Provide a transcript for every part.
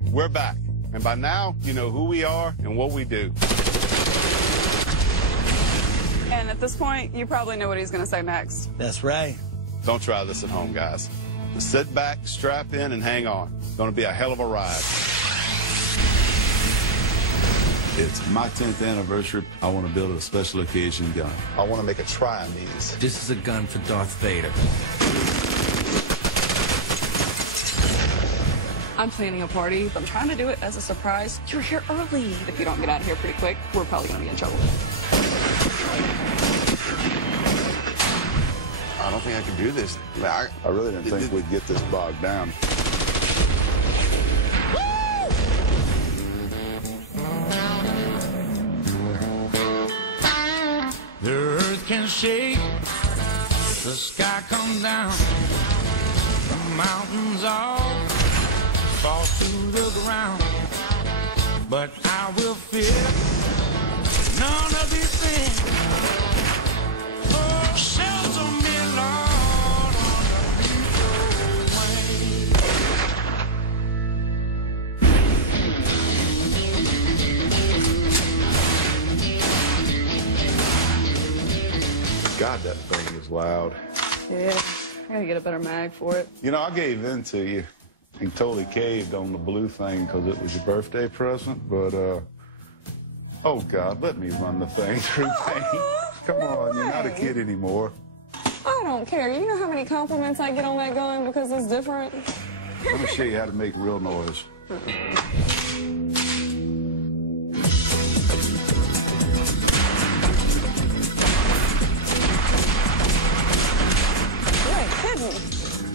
We're back, and by now, you know who we are and what we do. And at this point, you probably know what he's going to say next. That's right. Don't try this at home, guys. Just sit back, strap in, and hang on. It's going to be a hell of a ride. It's my 10th anniversary. I want to build a special occasion gun. I want to make a try on these. This is a gun for Darth Vader. I'm planning a party, but I'm trying to do it as a surprise. You're here early. If you don't get out of here pretty quick, we're probably going to be in trouble. I don't think I can do this. I really didn't think we'd get this bogged down. The earth can shake, the sky come down, the mountains all fall to the ground, but I will fear none of these things. Oh, shelter me, Lord, God, that thing is loud. Yeah, I got to get a better mag for it. You know, I gave in to you and totally caved on the blue thing because it was your birthday present, but, oh, God, let me run the thing through paint. Come on, you're not a kid anymore. I don't care. You know how many compliments I get on that gun because it's different? Let me show you how to make real noise.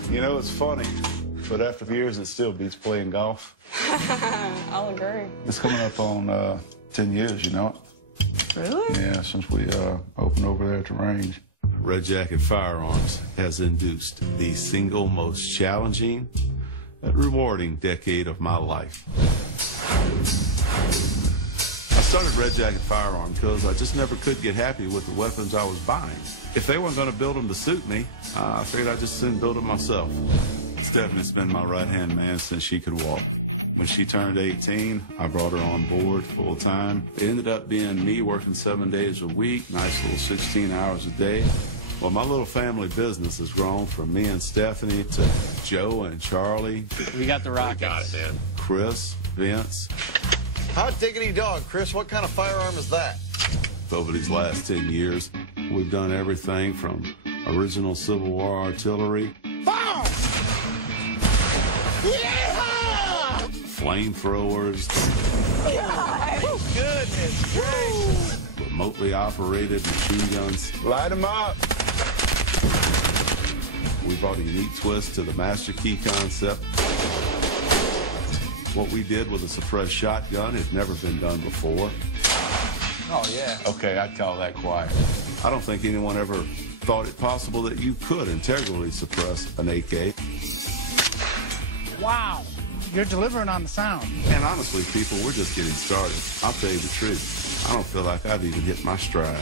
You know, it's funny, but after years, it still beats playing golf. I'll agree. It's coming up on 10 years, you know it? Really? Yeah, since we opened over there at the range. Red Jacket Firearms has induced the single most challenging and rewarding decade of my life. I started Red Jacket Firearms because I just never could get happy with the weapons I was buying. If they weren't going to build them to suit me, I figured I'd just soon build them myself. Stephanie's been my right-hand man since she could walk. When she turned 18, I brought her on board full-time. It ended up being me working 7 days a week, nice little 16 hours a day. Well, my little family business has grown from me and Stephanie to Joe and Charlie. We got the rockets. Got it, man. Chris, Vince. Hot diggity dog, Chris. What kind of firearm is that? Over these last 10 years, we've done everything from original Civil War artillery, flamethrowers, Goodness gracious. remotely operated machine guns. Light them up. We brought a unique twist to the Master Key concept. What we did with a suppressed shotgun had never been done before. Oh, yeah. Okay, I'd call that quiet. I don't think anyone ever thought it possible that you could integrally suppress an AK. Wow, you're delivering on the sound. And honestly, people, we're just getting started. I'll tell you the truth. I don't feel like I've even hit my stride.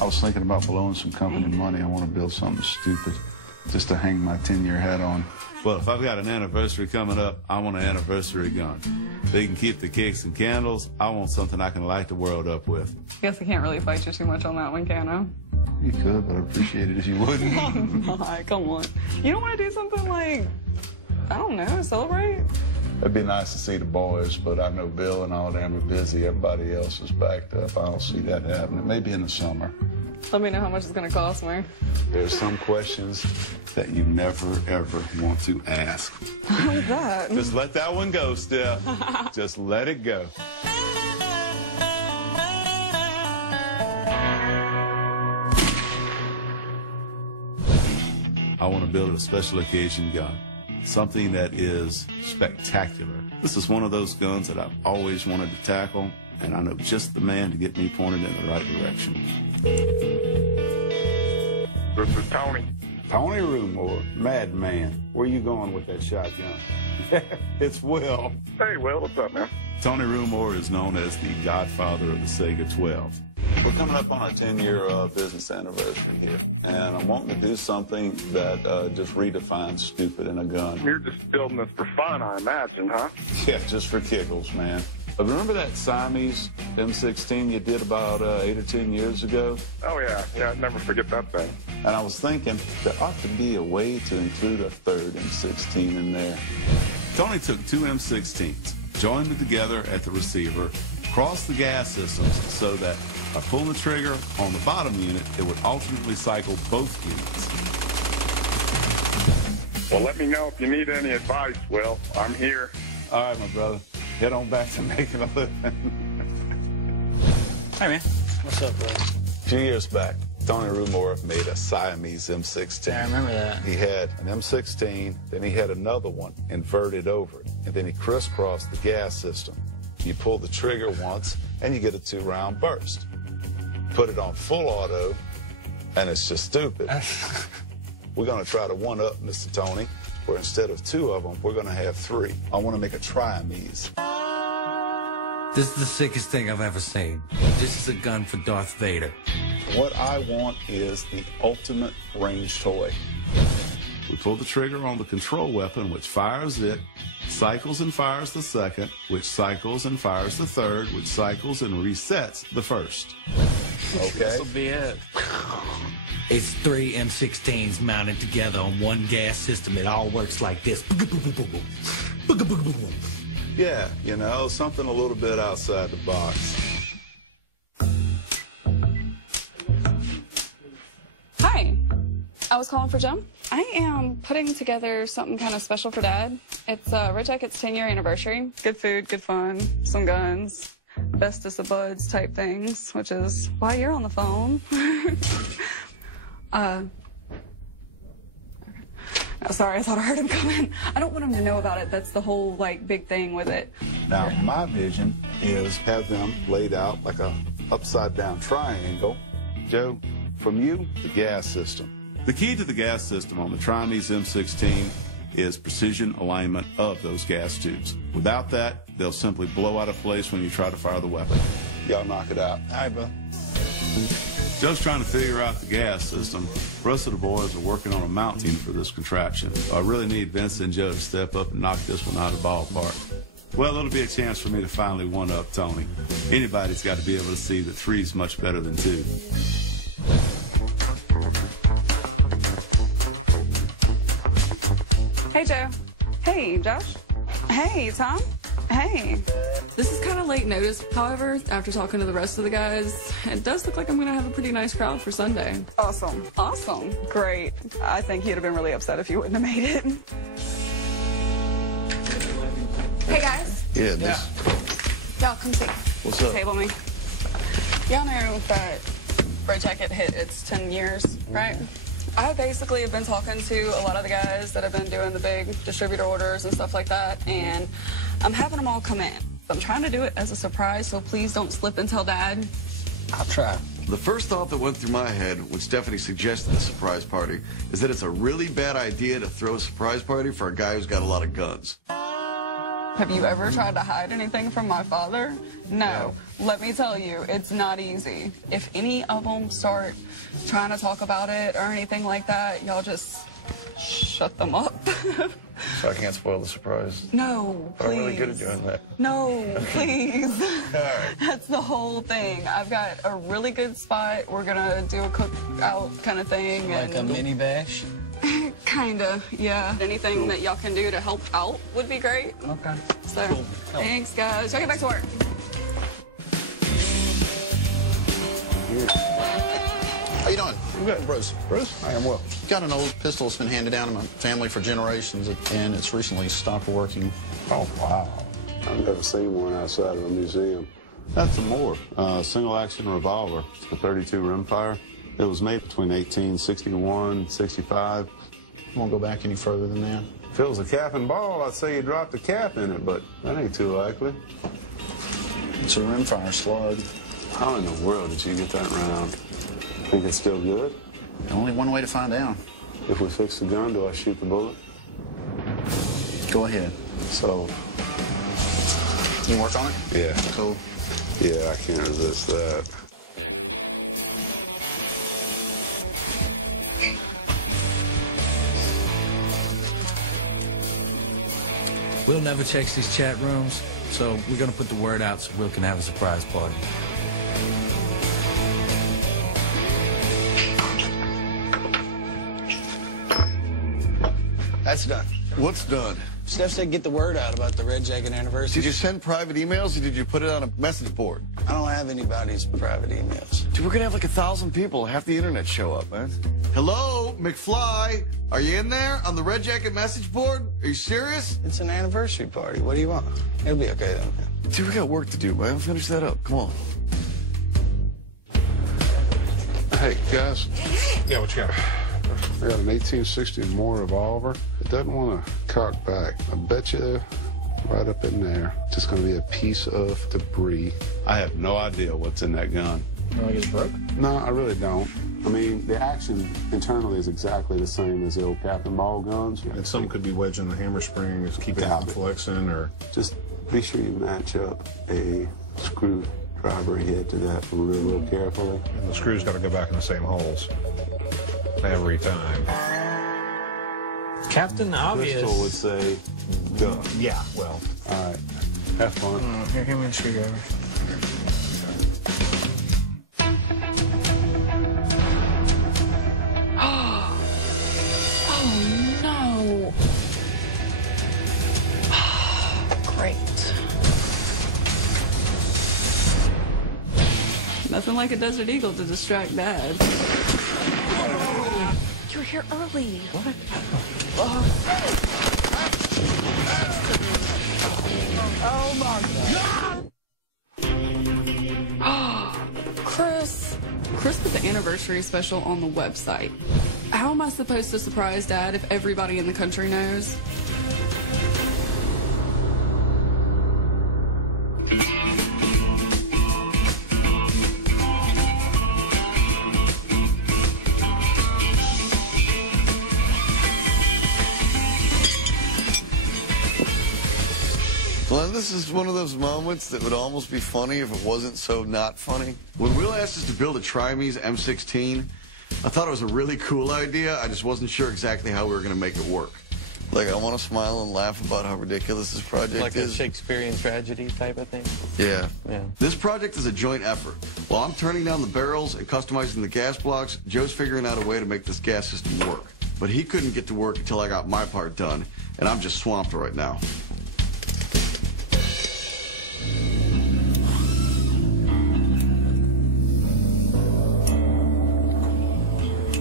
I was thinking about blowing some company money. I want to build something stupid just to hang my 10-year hat on. Well, if I've got an anniversary coming up, I want an anniversary gun. They can keep the cakes and candles. I want something I can light the world up with. Guess I can't really fight you too much on that one, can I? You could, but I'd appreciate it if you wouldn't. Oh, my, come on. You don't want to do something like, I don't know, celebrate? It'd be nice to see the boys, but I know Bill and all of them are busy. Everybody else is backed up. I don't see that happening. Maybe in the summer. Let me know how much it's going to cost me. There's some questions that you never, ever want to ask. How's that? Just let that one go, Steph. Just let it go. I want to build a special occasion gun, something that is spectacular. This is one of those guns that I've always wanted to tackle, and I know just the man to get me pointed in the right direction. This is Tony. Tony Rumore, madman. Where you going with that shotgun? It's Will. Hey, Will, what's up, man? Tony Rumore is known as the godfather of the Sega 12. We're coming up on our 10-year business anniversary here, and I'm wanting to do something that just redefines stupid in a gun. You're just building this for fun, I imagine, huh? Yeah, just for giggles, man. But remember that Siamese M16 you did about 8 or 10 years ago? Oh, yeah. Yeah, I'd never forget that thing. And I was thinking, there ought to be a way to include a third M16 in there. Tony took two M16s, joined them together at the receiver, crossed the gas systems so that by pulling the trigger on the bottom unit, it would alternately cycle both units. Well, let me know if you need any advice, Will. I'm here. All right, my brother. Head on back to making a living. Hey, man. What's up, bro? A few years back, Tony Rumor made a Siamese M16. I remember that. He had an M16, then he had another one inverted over it, and then he crisscrossed the gas system. You pull the trigger once, and you get a 2-round burst. Put it on full auto, and it's just stupid. We're going to try to one-up Mr. Tony, where instead of 2 of them, we're going to have 3. I want to make a Triamese. This is the sickest thing I've ever seen. This is a gun for Darth Vader. What I want is the ultimate range toy. We pull the trigger on the control weapon, which fires it, cycles and fires the second, which cycles and fires the third, which cycles and resets the first. Okay? This'll be it. It's 3 M16s mounted together on one gas system. It all works like this. Yeah, you know, something a little bit outside the box. Hi. I was calling for Jim. I am putting together something kind of special for Dad. It's Red Jacket's 10-year anniversary. Good food, good fun, some guns, bestest of buds type things, which is why you're on the phone. Oh, sorry, I thought I heard him come in. I don't want him to know about it. That's the whole, like, big thing with it. Now, my vision is have them laid out like a upside-down triangle. Joe, from you, the gas system. The key to the gas system on the Triamese M16 is precision alignment of those gas tubes. Without that, they'll simply blow out of place when you try to fire the weapon. Y'all knock it out. All right, bud. Joe's trying to figure out the gas system. The rest of the boys are working on a mounting for this contraption. I really need Vince and Joe to step up and knock this one out of the ballpark. Well, it'll be a chance for me to finally one-up Tony. Anybody's got to be able to see that 3's much better than 2. Hey, Joe. Hey, Josh. Hey, Tom. Hey. This is kind of late notice. However, after talking to the rest of the guys, it does look like I'm going to have a pretty nice crowd for Sunday. Awesome. Awesome. Great. I think he'd have been really upset if you wouldn't have made it. Hey, guys. Yeah, this. Y'all come see. What's up? Table me. Y'all know that Red Jacket hit its 10 years, right? I basically have been talking to a lot of the guys that have been doing the big distributor orders and stuff like that, and I'm having them all come in. I'm trying to do it as a surprise, so please don't slip and tell Dad. I'll try. The first thought that went through my head, which Stephanie suggested a surprise party, is that it's a really bad idea to throw a surprise party for a guy who's got a lot of guns. Have you ever tried to hide anything from my father? No. Let me tell you, it's not easy. If any of them start trying to talk about it or anything like that, y'all just shut them up. So I can't spoil the surprise. No, please. I'm really good at doing that. No, please. All right. That's the whole thing. I've got a really good spot. We're going to do a cookout kind of thing. Like a mini bash? Kinda, yeah. Anything that y'all can do to help out would be great. Okay. So, Cool. thanks, guys. Y'all get back to work. How you doing? I'm good. Bruce. Bruce, I am well. Got an old pistol that's been handed down to my family for generations, and it's recently stopped working. Oh, wow. I've never seen one outside of a museum. That's a Moore, single-action revolver. It's a 32 rimfire. It was made between 1861, 65. Won't go back any further than that. If it was a cap and ball, I'd say you dropped a cap in it, but that ain't too likely. It's a rimfire slug. How in the world did you get that round? Think it's still good? Only one way to find out. If we fix the gun, do I shoot the bullet? Go ahead. So, You work on it? yeah. Cool. Yeah, I can't resist that. Will never checks these chat rooms, so we're gonna put the word out so Will can have a surprise party. That's done. What's done? Steph said get the word out about the Red Jacket anniversary. Did you send private emails or did you put it on a message board? I don't have anybody's private emails. Dude, we're gonna have like 1,000 people. Half the internet show up, man. Hello, McFly. Are you in there on the Red Jacket message board? Are you serious? It's an anniversary party. What do you want? It'll be okay, though. Dude, we got work to do, man. Finish that up. Come on. Hey, guys. Yeah, what you got? I got an 1860 more revolver. It doesn't want to cock back. I bet you right up in there, just going to be a piece of debris. I have no idea what's in that gun. You want to get it broke? No, I really don't. I mean, the action internally is exactly the same as the old cap and ball guns. And some could be wedging the hammer springs, keeping it from flexing, or... Just be sure you match up a screwdriver head to that real carefully. And the screws got to go back in the same holes every time. Captain Obvious. Crystal would say, duh. Yeah, well. All right. Have fun. Here, give me the screwdriver. Oh, no. Great. Nothing like a Desert Eagle to distract Dad. You were here early. What? Oh my God! Chris put the anniversary special on the website. How am I supposed to surprise Dad if everybody in the country knows? Glenn, this is one of those moments that would almost be funny if it wasn't so not funny. When Will asked us to build a Trimes M16, I thought it was a really cool idea. I just wasn't sure exactly how we were going to make it work. Like, I want to smile and laugh about how ridiculous this project like is. Like a Shakespearean tragedy type of thing? Yeah. Yeah. This project is a joint effort. While I'm turning down the barrels and customizing the gas blocks, Joe's figuring out a way to make this gas system work. But he couldn't get to work until I got my part done, and I'm just swamped right now.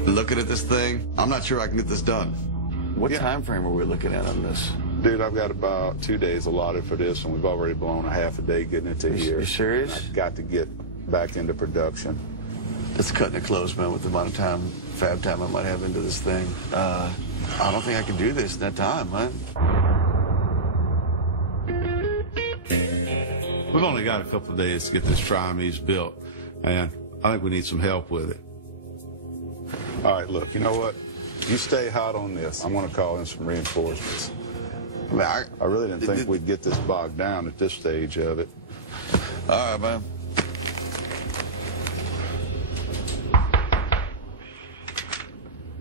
Looking at this thing, I'm not sure I can get this done. What time frame are we looking at on this? Dude, I've got about 2 days allotted for this, and we've already blown a half a day getting it to here. You serious? I've got to get back into production. It's cutting it close, man, with the amount of time, fab time I might have into this thing. I don't think I can do this in that time, man. We've only got a couple of days to get this Trimes built, and I think we need some help with it. All right, look, you know what? You stay hot on this. I'm going to call in some reinforcements. I mean, I really didn't think we'd get this bogged down at this stage of it. All right, man.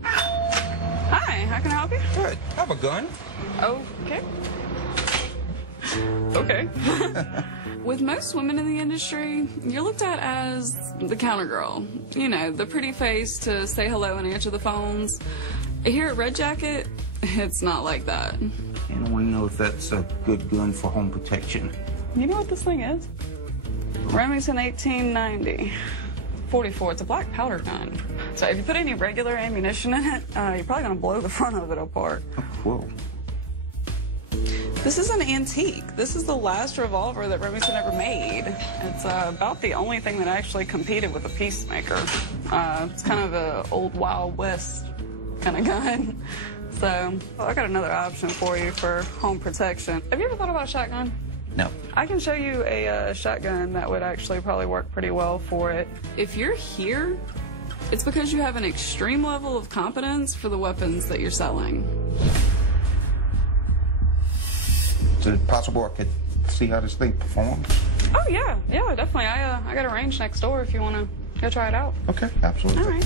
Hi, how can I help you? Good. Have a gun. Okay. Okay. With most women in the industry, you're looked at as the counter girl. You know, the pretty face to say hello and answer the phones. Here at Red Jacket, it's not like that. And I want to know if that's a good gun for home protection. You know what this thing is? Remington 1890. 44, it's a black powder gun. So if you put any regular ammunition in it, you're probably gonna blow the front of it apart. Oh, cool. This is an antique. This is the last revolver that Remington ever made. It's about the only thing that actually competed with a Peacemaker. It's kind of an old Wild West kind of gun. So I got another option for you for home protection. Have you ever thought about a shotgun? No. I can show you a shotgun that would actually probably work pretty well for it. If you're here, it's because you have an extreme level of competence for the weapons that you're selling. Is it possible I could see how this thing performs? Oh, yeah, definitely. I got a range next door if you want to go try it out. Okay, absolutely. All right.